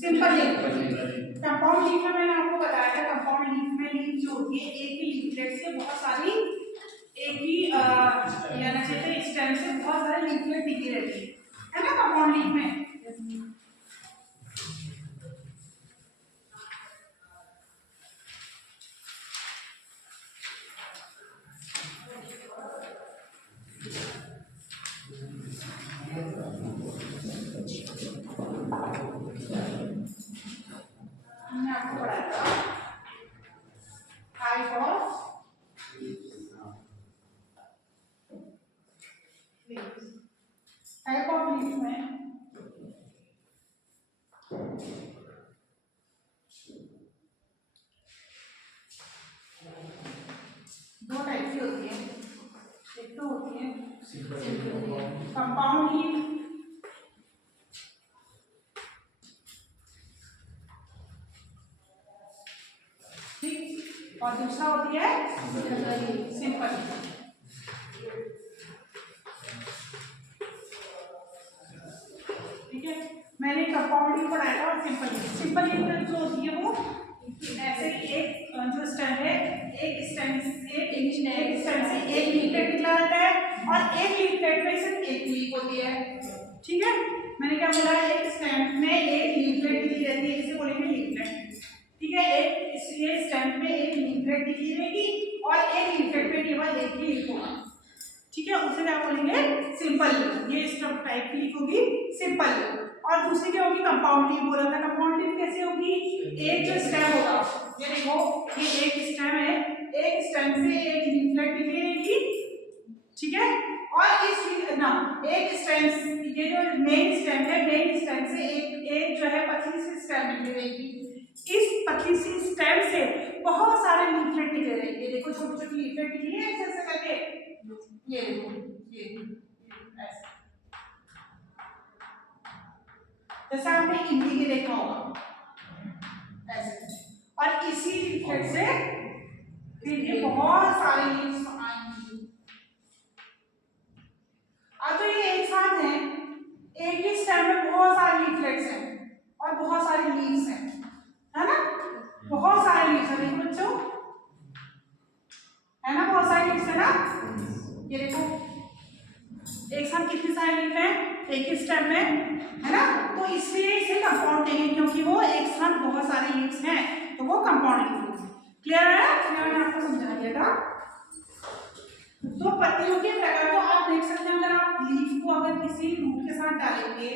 Simple leaf. Compound leaf में मैंने आपको बताया था, कंपाउंड लीफ में लीफ जो होती है एक ही लीफलेट से बहुत सारी, एक ही यानी चाहिए स्टेम से बहुत सारे लीफलेट टिकी रहती है ना कंपाउंड लीफ में। हमने आपको पढ़ाया था टाइप ऑफ लीफ में दो टाइप की होती है। एक तो होती है कंपाउंड लीफ, ठीक, और दूसरा होती है सिंपल लीफ। ठीक है, मैंने कंपाउंड लीफ पढ़ाया था और सिंपल लीफ। सिंपल लीफ जो होती है वो ऐसे एक जो स्टेम है, एक स्टेम से एक लीफलेट निकला रहता है और एक लीफलेट में सिर्फ एक लीफ होती है। ठीक है, मैंने क्या बोला, एक स्टेम में एक लीफलेट निकली रहती है, इसे बोलेंगे लीफलेट। ठीक है, एक इसलिए स्टेम में एक लीफलेट निकली रहेगी और एक लीफलेट में केवल एक ही लीफ होगा। ठीक है, उसे क्या बोलेंगे, सिंपल लीफ। ये इस टाइप की लीफ होगी सिंपल लीफ। और दूसरी क्या होगी, कंपाउंड लीफ बोला था। कंपाउंड लीफ कैसे होगी, एक जो स्टेम होगा, ये देखो ये एक स्टेम है, एक स्टेम से एक लीफलेट निकली रहेगी। ठीक है, और इस ना एक स्टेम, ये जो मेन स्टेम है, मेन स्टेम से एक जो है पतली सी स्टेम निकली रहेगी। इस पतली सी स्टेम से बहुत सारे लीफलेट निकले रहेंगे। देखो छोटी छोटी लीफलेट निकली है ऐसे करके, ये देखो ये ऐसे, जैसा आपने इमली के देखा होगा ऐसे। और इसी लीफलेट से फिर ये बहुत सारे लीव्स आएंगे। अब तो ये एक साथ है, एक ही स्टेम में बहुत सारे लीफलेट्स हैं और बहुत सारी लीव्स हैं, है ना, बहुत सारे लीव्स हैं। देखो बच्चों, है ना, बहुत सारे लीव्स है ना। ये देखो एक साथ कितनी सारी लीफ है एक ही स्टेम में, है ना। तो इसलिए इसे कंपाउंड कहेंगे, क्योंकि वो एक साथ बहुत सारी लीव्स हैं, तो वो कंपाउंड लीफ है। क्लियर है, मैंने आपको समझा दिया था। तो पत्तियों के प्रकार तो आप देख सकते हैं, अगर आप लीफ को अगर किसी रूट के साथ डालेंगे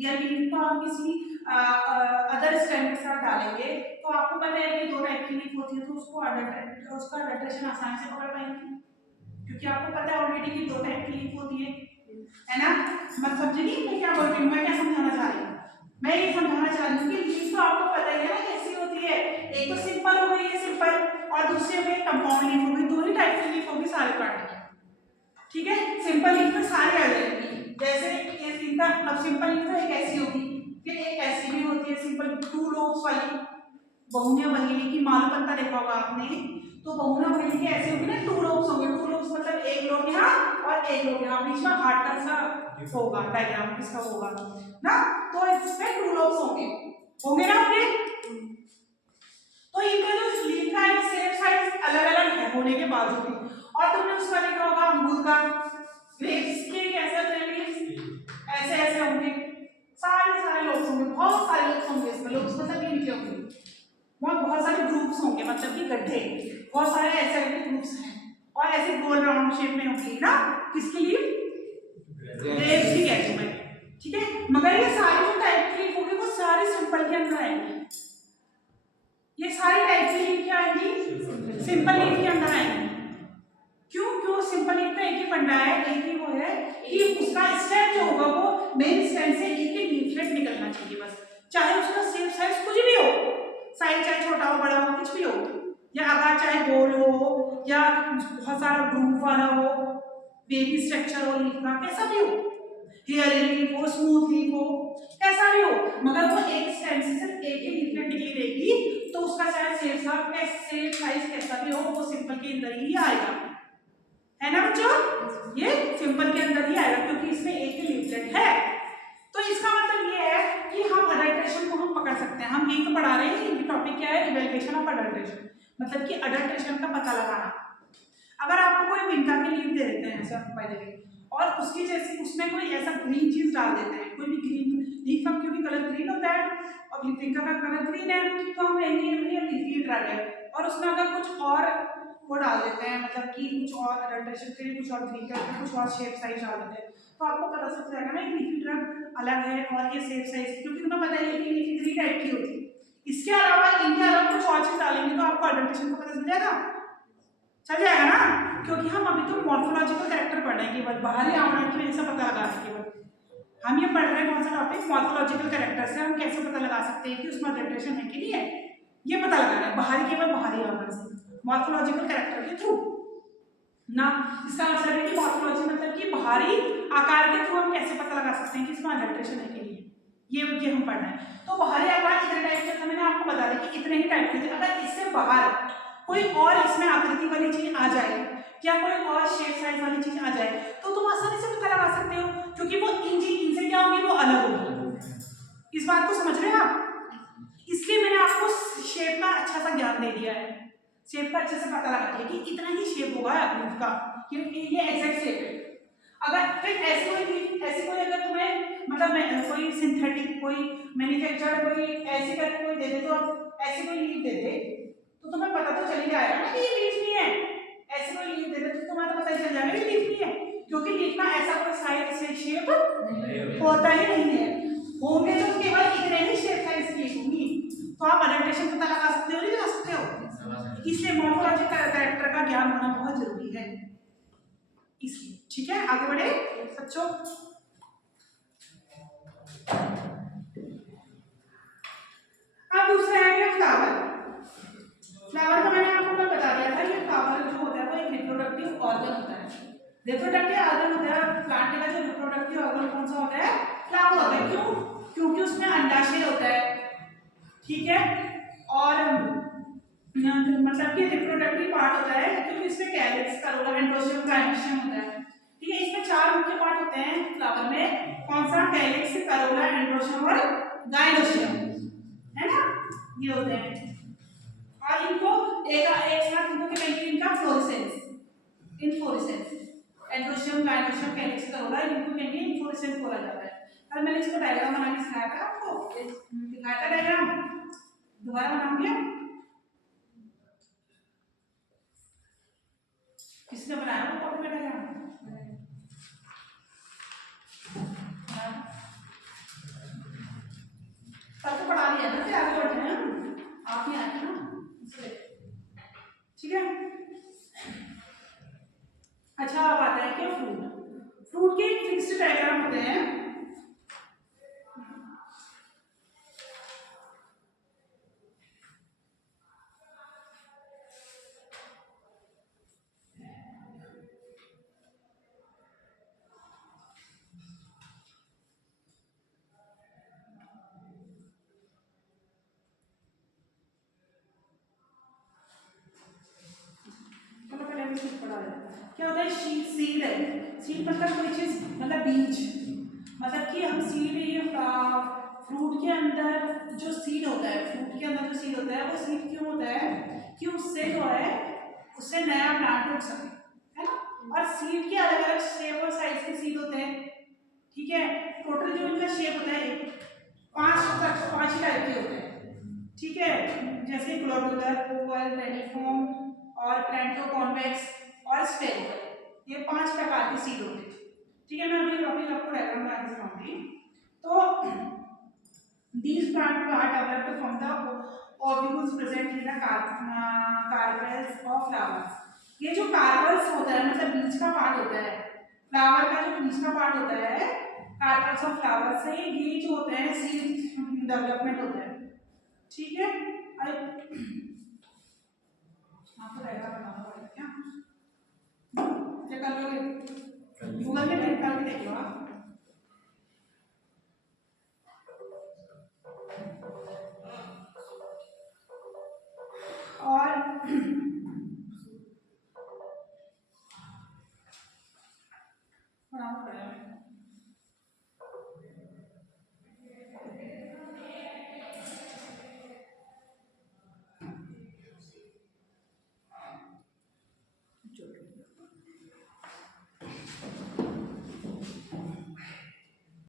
या लीफ को आप किसी अदर स्टेम के साथ डालेंगे, तो आपको पता है कि दो टाइप की लीफ होती है, तो उसका अडल्ट्रेशन आसानी से पकड़ पाएंगे, क्योंकि आपको पता है ऑलरेडी कि दो टाइप की लीफ होती है ना। मत समझे नहीं मैं क्या बोल रही हूँ, मैं क्या समझाना चाह रही हूँ, मैं ये समझाना चाह रही हूँ कि लीफ तो आपको पता ही है ना कैसी होती है। एक तो सिंपल हो गई है सिंपल, और दूसरी हो गई कंपाउंड लीफ हो गई। दो ही टाइप की लीफ होगी सारे पढ़ने की। ठीक है, सिंपल लीफ में सारे आ जाएंगी, जैसे ये सिंपल, अब सिंपल लीफ तो एक ऐसी होगी, फिर एक ऐसी भी होती है सिंपल टू लोब्स वाली। बहुनिया बंगली की मालू पत्ता देखा होगा आपने, तो बहुना बंगली की ऐसे होगी ना, टू लोब्स होंगे। टू लोब्स मतलब एक लोब यहाँ और एक लोब यहाँ, बीच में हार्ट का सा होगा, डायग्राम इसका होगा ना। तो इसमें टू लोब्स होंगे ना होंगे। तो इनका जो लीफ का है सेम साइज अलग अलग है होने के बावजूद भी। और तुमने उसका देखा होगा अंगूर का, ग्रेप्स के कैसे होते हैं लीफ, ऐसे ऐसे होंगे, सारे लोब्स होंगे, बहुत सारे लोब्स होंगे इसमें। लोब्स मतलब ये निकले होंगे, बहुत सारे ग्रुप्स होंगे, मतलब कि गड्ढे, बहुत सारे ऐसे ग्रुप्स हैं, और ऐसे गोल राउंड शेप में होगी ना किसकी लीफ, ग्रेप्स की कहते हैं। ठीक है, मगर ये सारी जो टाइप की लीफ होगी वो सारी सिंपल के अंदर आएंगी। ये सारी टाइप की लीफ क्या आएंगी, सिंपल लीफ के अंदर आएंगी। क्यों, क्यों सिंपल लीफ का एक ही फंडा है, एक ही वो है कि उसका स्टेम जो होगा वो मेन स्टेम से एक ही लीफलेट निकलना चाहिए बस, चाहे उसका शेप साइज कुछ भी हो, साइज चाहे छोटा हो बड़ा हो कुछ भी हो, या आकार चाहे गोल हो या बहुत सारा ग्रुप वाला हो, बेबी स्ट्रक्चर हो लीफ का, कैसा भी हो, हेयर लीफ हो, स्मूथ लीफ हो, कैसा भी हो, मगर वो एक स्टेम से सिर्फ एक ही लीफलेट निकली रहेगी, तो उसका चाहे शेप साइज कैसा भी हो वो सिंपल के अंदर ही आएगा, है ना बच्चों। ये सिंपल के अंदर ही आएगा क्योंकि इसमें एक ही लीफलेट है। तो इसका मतलब ये है कि हम अडल्ट्रेशन को हम पकड़ है। हम यही तो पढ़ा रहे हैं, ये टॉपिक क्या है, इवेल्युएशन ऑफ अडल्ट्रेशन, मतलब कि अडल्ट्रेशन का पता लगाना। अगर आपको कोई विंका की लीफ दे देते हैं ऐसा बाय द वे, और उसकी जैसे उसमें कोई ऐसा ग्रीन चीज डाल देते हैं, कोई भी ग्रीन लीफ का क्योंकि कलर ग्रीन होता है और विंका का कलर ग्रीन है, तो हम लेंगे लीफी ड्रैगन, और उसमें अगर कुछ और वो डाल देते हैं, मतलब कि कुछ और अडल्ट्रेशन के लिए कुछ और ग्रीन कलर कुछ और शेप साइज डाल देते हैं, तो आपको पता चल जाएगा ना लीफी ड्रग अलग है और ये शेप साइज, क्योंकि तुम्हें पता है कि लीफी ग्रीन टाइप की होती है। इसके अलावा इनके अलावा कुछ और चीज डालेंगे तो आपको अडल्ट्रेशन का पता चल जाएगा, चल जाएगा ना, क्योंकि हम अभी तो मॉर्फोलॉजिकल कैरेक्टर पढ़ रहे हैं, केवल बाहरी आवरण की वजह से पता लगा रहे हैं। केवल हम ये पढ़ रहे हैं कौन सा टॉपिक, मॉर्फोलॉजिकल कैरेक्टर से हम कैसे पता लगा सकते हैं कि उसमें अडल्ट्रेशन है कि नहीं है, ये पता लगाना है बाहरी, केवल बाहरी आवरण से, मॉर्फोलॉजिकल कैरेक्टर के थ्रू ना। इसका मतलब है कि मॉर्फोलॉजी मतलब कि बाहरी आकार के थ्रू हम कैसे पता लगा सकते हैं कि इसमें अडल्ट्रेशन है कि नहीं, ये हम पढ़ना है। तो बाहरी आकार इतने टाइप के थे, मैंने आपको बता दिया कि इतने ही टाइप के थे। अगर इससे बाहर कोई और इसमें आकृति वाली चीज आ जाए या कोई और शेप साइज वाली चीज आ जाए तो तुम आसानी से पता लगा सकते हो, क्योंकि वो इनसे क्या होगी, वो अलग होगी। इस बात को समझ रहे हैं आप? इसलिए मैंने आपको शेप का अच्छा सा ज्ञान दे दिया है, शेप का अच्छे से पता लगा दिया कि इतना ही शेप होगा लीफ का, ये एग्जैक्ट शेप है। अगर फिर ऐसी कोई अगर तुम्हें मतलब कोई सिंथेटिक कोई मैन्युफैक्चर्ड कोई ऐसी करके कोई दे दे, तो ऐसी कोई लीफ दे दे तो तुम्हें पता तो चल ही जाएगा ना कि ये लीफ नहीं है। ऐसी कोई लीफ दे दे तो तुम्हें तो पता ही चल जाएगा कि लीफ नहीं है, क्योंकि लीफ का ऐसा कोई साइज से शेप होता ही नहीं है, होंगे तो केवल इतने ही शेप साइज की होंगी। तो आप अडल्ट्रेशन पता लगा सकते हो, नहीं लगा सकते हो? इसलिए मॉर्फोलॉजिकल कैरेक्टर का ज्ञान होना बहुत जरूरी है, इसलिए। ठीक है, आगे बढ़े बच्चों। अब दूसरा है कि फ्लावर। फ्लावर का मैंने आपको कल बता दिया था, ये फ्लावर जो होता है वो एक रिप्रोडक्टिव ऑर्गन होता है। रिप्रोडक्टिव ऑर्गन होता है प्लांट का, जो रिप्रोडक्टिव ऑर्गन कौन सा होता है, फ्लावर होता है। क्यों? क्योंकि उसमें अंडाशय होता है, ठीक है, और मतलब कि रिप्रोडक्टिव पार्ट होता है, क्योंकि इसमें कैलिक्स, करोला, एंड्रोशियम, गाइनोशियम होता है। ठीक है, इसमें चार मुख्य पार्ट होते हैं फ्लावर में, कौन सा, कैलिक्स, करोला, एंड्रोशियम और गाइनोशियम, है ना, ये होते हैं। और इनको एक साथ इनको क्या कहेंगे, इनका fluorescence, inflorescence, androecium, gynoecium, calyx, Corolla, इनको कहेंगे इनफ्लोरेसेंस बोला जाता है। कल मैंने इसको डायग्राम बना के सिखाया था आपको, दिखाया था डायग्राम, दोबारा बनाऊंगी। किसने बनाया वो कॉपी में डायग्राम? तब तो पढ़ा लिया ना, फिर आगे बढ़ते हैं, आप ही आए ना, ठीक है। अच्छा, अब आता है क्या फ्रूट। फ्रूट के एक फिक्स्ड डायग्राम होते हैं, क्या होता है, सीड है। सीड मतलब कोई चीज, मतलब बीज, मतलब कि हम सीड, ये फ्रूट के अंदर जो सीड होता है, फ्रूट के अंदर जो सीड होता है, वो सीड क्यों होता है कि उससे जो है उससे नया प्लांट उग सके, है ना। और सीड के अलग अलग शेप और साइज के सीड होते हैं, ठीक है। टोटल जो इनका शेप होता है पांच ही टाइप के होते हैं, ठीक है, जैसे ग्लोबुलर, ओवल, रेनिफॉर्म और प्लांटो कॉन्वेक्स और स्फेरिकल, ये 5 प्रकार के सीड होते हैं, ठीक है। मैं अभी आपको डायग्राम बना के दिखाऊंगी। तो these plant are developed from the ovules present in the carpels of flowers। ये जो कार्पल्स होता है मतलब बीज का पार्ट होता है, फ्लावर का जो बीज का पार्ट होता है, कार्पल्स ऑफ फ्लावर से ये जो होते हैं सीड डेवलपमेंट होता है, ठीक है। आपको डायग्राम बनाना पड़ेगा क्या कर लोगे, गूगल में देख लो आप। और बनाना पड़ेगा।